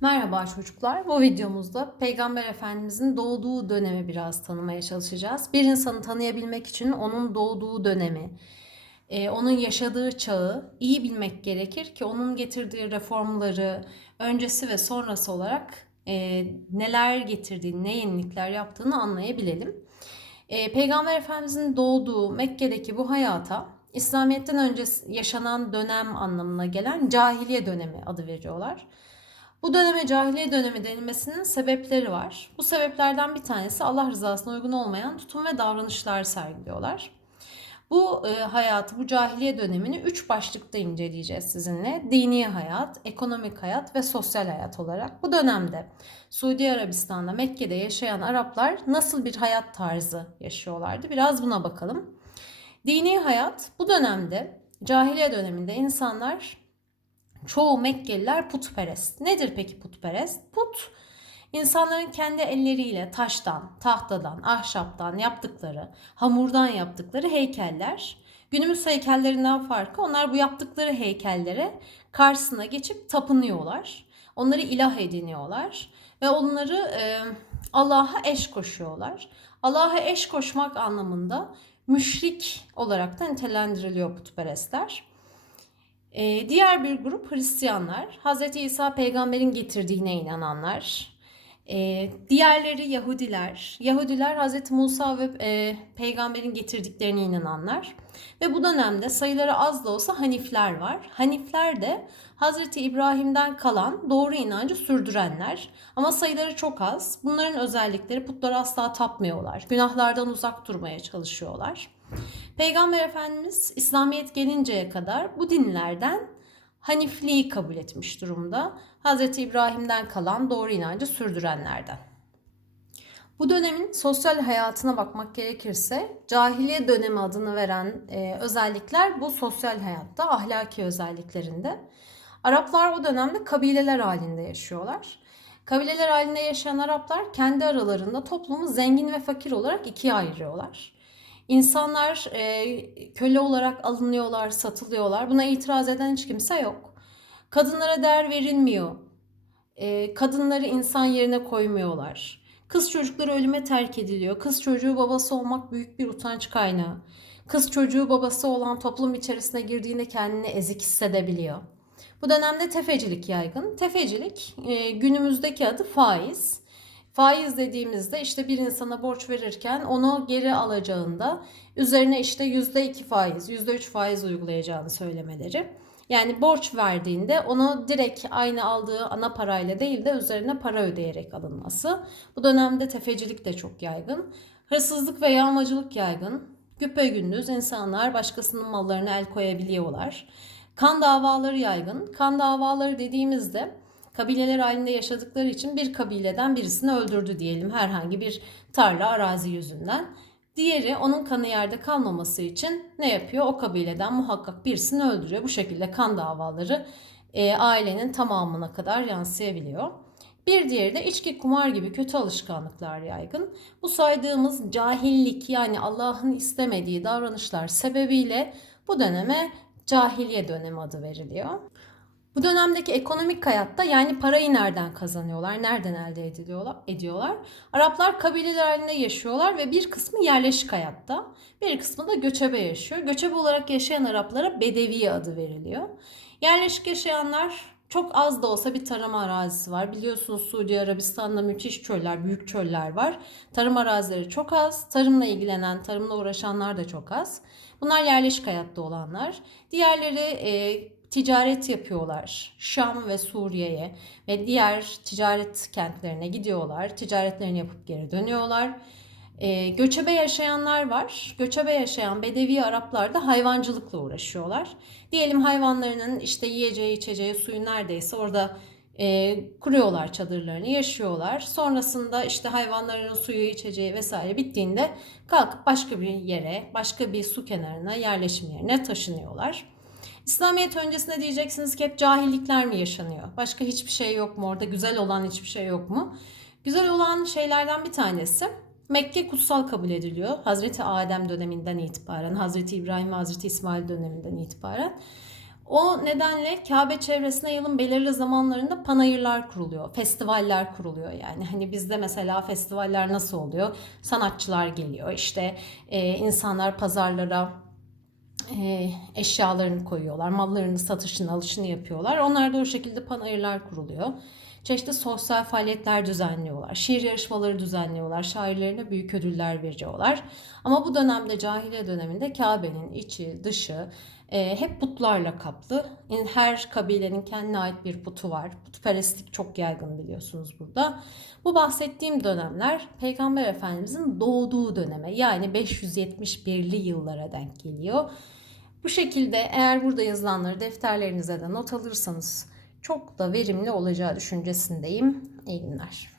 Merhaba çocuklar. Bu videomuzda Peygamber Efendimizin doğduğu dönemi biraz tanımaya çalışacağız. Bir insanı tanıyabilmek için onun doğduğu dönemi, e, onun yaşadığı çağı iyi bilmek gerekir ki onun getirdiği reformları öncesi ve sonrası olarak e, neler getirdiğini, ne yenilikler yaptığını anlayabilelim. E, Peygamber Efendimizin doğduğu Mekke'deki bu hayata İslamiyet'ten önce yaşanan dönem anlamına gelen cahiliye dönemi adı veriyorlar. Bu döneme cahiliye dönemi denilmesinin sebepleri var. Bu sebeplerden bir tanesi Allah rızasına uygun olmayan tutum ve davranışlar sergiliyorlar. Bu e, hayatı, bu cahiliye dönemini üç başlıkta inceleyeceğiz sizinle. Dini hayat, ekonomik hayat ve sosyal hayat olarak. Bu dönemde Suudi Arabistan'da, Mekke'de yaşayan Araplar nasıl bir hayat tarzı yaşıyorlardı? Biraz buna bakalım. Dini hayat bu dönemde, cahiliye döneminde insanlar çoğu Mekkeliler putperest. Nedir peki putperest? Put insanların kendi elleriyle taştan, tahtadan, ahşaptan yaptıkları, hamurdan yaptıkları heykeller. Günümüz heykellerinden farkı onlar bu yaptıkları heykellere karşısına geçip tapınıyorlar. Onları ilah ediniyorlar ve onları e, Allah'a eş koşuyorlar. Allah'a eş koşmak anlamında müşrik olarak da nitelendiriliyor putperestler. Ee, diğer bir grup Hristiyanlar, Hz. İsa peygamberin getirdiğine inananlar. Ee, diğerleri Yahudiler. Yahudiler Hz. Musa ve e, peygamberin getirdiklerine inananlar. Ve bu dönemde sayıları az da olsa Hanifler var. Hanifler de Hz. İbrahim'den kalan doğru inancı sürdürenler. Ama sayıları çok az. Bunların özellikleri putlara asla tapmıyorlar. Günahlardan uzak durmaya çalışıyorlar. Peygamber Efendimiz İslamiyet gelinceye kadar bu dinlerden Hanifliği kabul etmiş durumda. Hz. İbrahim'den kalan doğru inancı sürdürenlerden. Bu dönemin sosyal hayatına bakmak gerekirse cahiliye dönemi adını veren e, özellikler bu sosyal hayatta ahlaki özelliklerinde. Araplar o dönemde kabileler halinde yaşıyorlar. Kabileler halinde yaşayan Araplar kendi aralarında toplumu zengin ve fakir olarak ikiye ayırıyorlar. İnsanlar e, köle olarak alınıyorlar, satılıyorlar. Buna itiraz eden hiç kimse yok. Kadınlara değer verilmiyor. E, kadınları insan yerine koymuyorlar. Kız çocukları ölüme terk ediliyor. Kız çocuğu babası olmak büyük bir utanç kaynağı. Kız çocuğu babası olan toplum içerisine girdiğinde kendini ezik hissedebiliyor. Bu dönemde tefecilik yaygın. Tefecilik e, günümüzdeki adı faiz. Faiz dediğimizde işte bir insana borç verirken onu geri alacağında üzerine işte %2 faiz, %3 faiz uygulayacağını söylemeleri. Yani borç verdiğinde onu direkt aynı aldığı ana parayla değil de üzerine para ödeyerek alınması. Bu dönemde tefecilik de çok yaygın. Hırsızlık ve yağmacılık yaygın. Güpe gündüz insanlar başkasının mallarına el koyabiliyorlar. Kan davaları yaygın. Kan davaları dediğimizde kabileler halinde yaşadıkları için bir kabileden birisini öldürdü diyelim herhangi bir tarla arazi yüzünden. Diğeri onun kanı yerde kalmaması için ne yapıyor? O kabileden muhakkak birisini öldürüyor. Bu şekilde kan davaları e, ailenin tamamına kadar yansıyabiliyor. Bir diğeri de içki, kumar gibi kötü alışkanlıklar yaygın. Bu saydığımız cahillik yani Allah'ın istemediği davranışlar sebebiyle bu döneme cahiliye dönemi adı veriliyor. Bu dönemdeki ekonomik hayatta yani parayı nereden kazanıyorlar, nereden elde ediliyorlar, ediyorlar? Araplar kabileler halinde yaşıyorlar ve bir kısmı yerleşik hayatta, bir kısmı da göçebe yaşıyor. Göçebe olarak yaşayan Araplara Bedevi adı veriliyor. Yerleşik yaşayanlar çok az da olsa bir tarım arazisi var. Biliyorsunuz Suudi Arabistan'da müthiş çöller, büyük çöller var. Tarım arazileri çok az. Tarımla ilgilenen, tarımla uğraşanlar da çok az. Bunlar yerleşik hayatta olanlar. Diğerleri e, ticaret yapıyorlar. Şam ve Suriye'ye ve diğer ticaret kentlerine gidiyorlar. Ticaretlerini yapıp geri dönüyorlar. E, göçebe yaşayanlar var. Göçebe yaşayan Bedevi Araplar da hayvancılıkla uğraşıyorlar. Diyelim hayvanlarının işte yiyeceği, içeceği, suyu neredeyse orada e, kuruyorlar çadırlarını, yaşıyorlar. Sonrasında işte hayvanların suyu, içeceği vesaire bittiğinde kalkıp başka bir yere, başka bir su kenarına, yerleşim yerine taşınıyorlar. İslamiyet öncesinde diyeceksiniz ki hep cahillikler mi yaşanıyor? Başka hiçbir şey yok mu orada? Güzel olan hiçbir şey yok mu? Güzel olan şeylerden bir tanesi Mekke kutsal kabul ediliyor. Hazreti Adem döneminden itibaren, Hazreti İbrahim ve Hazreti İsmail döneminden itibaren. O nedenle Kabe çevresine yılın belirli zamanlarında panayırlar kuruluyor, festivaller kuruluyor yani. Hani bizde mesela festivaller nasıl oluyor? Sanatçılar geliyor, işte e, insanlar pazarlara e, eşyalarını koyuyorlar, mallarını satışını, alışını yapıyorlar. Onlar da o şekilde panayırlar kuruluyor. Çeşitli sosyal faaliyetler düzenliyorlar. Şiir yarışmaları düzenliyorlar. Şairlerine büyük ödüller veriyorlar. Ama bu dönemde cahiliye döneminde Kabe'nin içi, dışı e, hep putlarla kaplı. Yani Her kabilenin kendine ait bir putu var. Putperestlik çok yaygın biliyorsunuz burada. Bu bahsettiğim dönemler Peygamber Efendimizin doğduğu döneme yani 571'li yıllara denk geliyor. Bu şekilde eğer burada yazılanları defterlerinize de not alırsanız çok da verimli olacağı düşüncesindeyim. İyi günler.